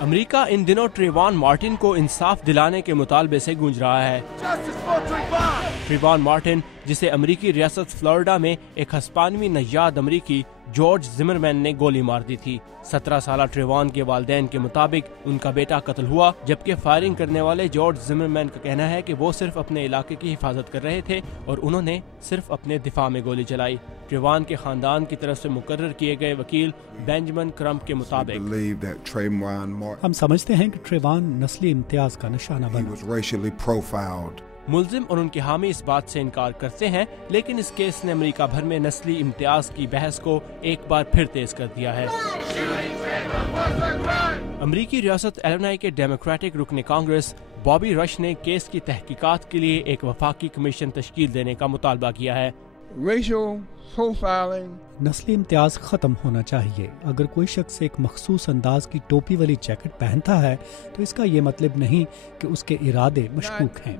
امریکہ ان دنوں ٹریوان مارٹن کو انصاف دلانے کے مطالبے سے گونج رہا ہے۔ ٹریوان مارٹن، جسے امریکی ریاست فلوریڈا میں ایک ہسپانوی نژاد امریکی جارج زمرمین نے گولی مار دی تھی۔ 17 سالہ ٹریوان کے والدین کے مطابق ان کا بیٹا قتل ہوا، جبکہ فائرنگ کرنے والے جارج زمرمین کا کہنا ہے کہ وہ صرف اپنے علاقے کی حفاظت کر رہے تھے اور انہوں نے صرف اپنے دفاع میں گولی چلائی۔ ٹریوان کے خاندان کی طرف سے مقرر کیے گئے وکیل بینجمن کرمپ کے مطابق ہم سمجھتے ہیں کہ ٹریوان نسلی امتیاز کا نشانہ بنا۔ ملزم اور ان کے حامی اس بات سے انکار کرتے ہیں، لیکن اس کیس نے امریکہ بھر میں نسلی امتیاز کی بحث کو ایک بار پھر تیز کر دیا ہے۔ امریکی ریاست ایلینوائے کے ڈیموکریٹک رکن کانگریس بابی رش نے کیس کی تحقیقات کے لیے ایک وفاقی کمیشن تشکیل دینے کا مطالبہ کیا ہے۔ نسلی امتیاز ختم ہونا چاہیے۔ اگر کوئی شخص ایک مخصوص انداز کی ٹوپی والی جیکٹ پہنتا ہے تو اس کا یہ مطلب نہیں کہ اس کے ارادے مشکوک ہیں۔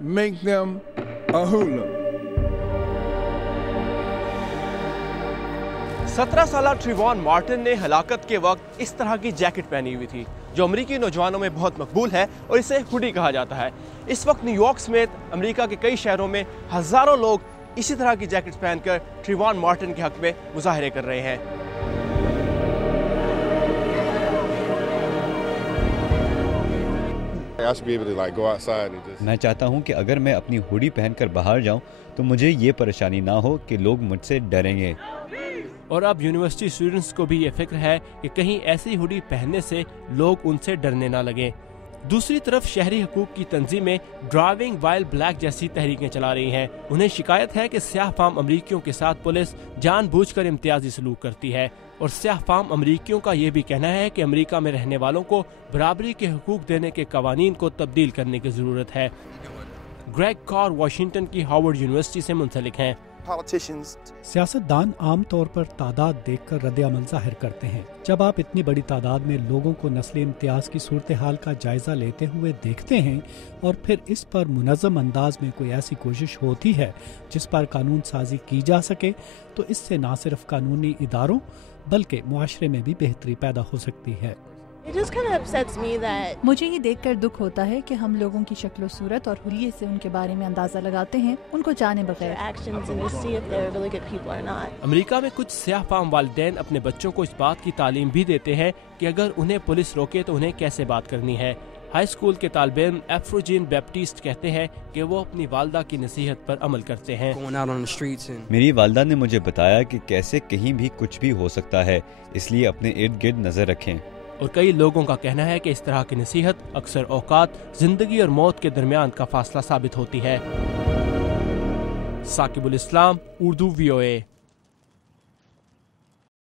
17 سالہ ٹریوان مارٹن نے ہلاکت کے وقت اس طرح کی جیکٹ پہنی ہوئی تھی جو امریکی نوجوانوں میں بہت مقبول ہے اور اسے ہوڈی کہا جاتا ہے۔ اس وقت نیو یارک سمیت امریکہ کے کئی شہروں میں ہزاروں لوگ اسی طرح کی جیکٹس پہن کر ٹریوان مارٹن کے حق میں مظاہرے کر رہے ہیں۔ میں چاہتا ہوں کہ اگر میں اپنی ہوڈی پہن کر باہر جاؤں تو مجھے یہ پریشانی نہ ہو کہ لوگ مجھ سے ڈریں گے۔ اور اب یونیورسٹی اسٹوڈنٹس کو بھی یہ فکر ہے کہ کہیں ایسی ہوڈی پہننے سے لوگ ان سے ڈرنے نہ لگیں۔ دوسری طرف شہری حقوق کی تنظیمیں ڈرائیونگ وائل بلیک جیسی تحریکیں چلا رہی ہیں۔ انہیں شکایت ہے کہ سیاہ فام امریکیوں کے ساتھ پولیس جان بوجھ کر امتیازی سلوک کرتی ہے، اور سیاہ فام امریکیوں کا یہ بھی کہنا ہے کہ امریکہ میں رہنے والوں کو برابری کے حقوق دینے کے قوانین کو تبدیل کرنے کی ضرورت ہے۔ گریگ کار واشنگٹن کی ہارورڈ یونیورسٹی سے منسلک ہیں۔ سیاستدان عام طور پر تعداد دیکھ کر رد عمل ظاہر کرتے ہیں۔ جب آپ اتنی بڑی تعداد میں لوگوں کو نسلی امتیاز کی صورتحال کا جائزہ لیتے ہوئے دیکھتے ہیں اور پھر اس پر منظم انداز میں کوئی ایسی کوشش ہوتی ہے جس پر قانون سازی کی جا سکے، تو اس سے نہ صرف قانونی اداروں بلکہ معاشرے میں بھی بہتری پیدا ہو سکتی ہے۔ مجھے یہ دیکھ کر دکھ ہوتا ہے کہ ہم لوگوں کی شکل و صورت اور حلیے سے ان کے بارے میں اندازہ لگاتے ہیں، ان کو جانے بغیر۔ امریکہ میں کچھ سیاہ فام والدین اپنے بچوں کو اس بات کی تعلیم بھی دیتے ہیں کہ اگر انہیں پولیس روکے تو انہیں کیسے بات کرنی ہے۔ ہائی اسکول کے طالب علم ایفروجین بیپٹسٹ کہتے ہیں کہ وہ اپنی والدہ کی نصیحت پر عمل کرتے ہیں۔ میری والدہ نے مجھے بتایا کہ کیسے کہیں بھی کچھ بھی ہو سکتا ہے، اس لیے اپنے ارد گرد نظر رکھیں۔ اور کئی لوگوں کا کہنا ہے کہ اس طرح کی نصیحت اکثر اوقات زندگی اور موت کے درمیان کا فاصلہ ثابت ہوتی ہے۔ ثاقب الاسلام، اردو VOA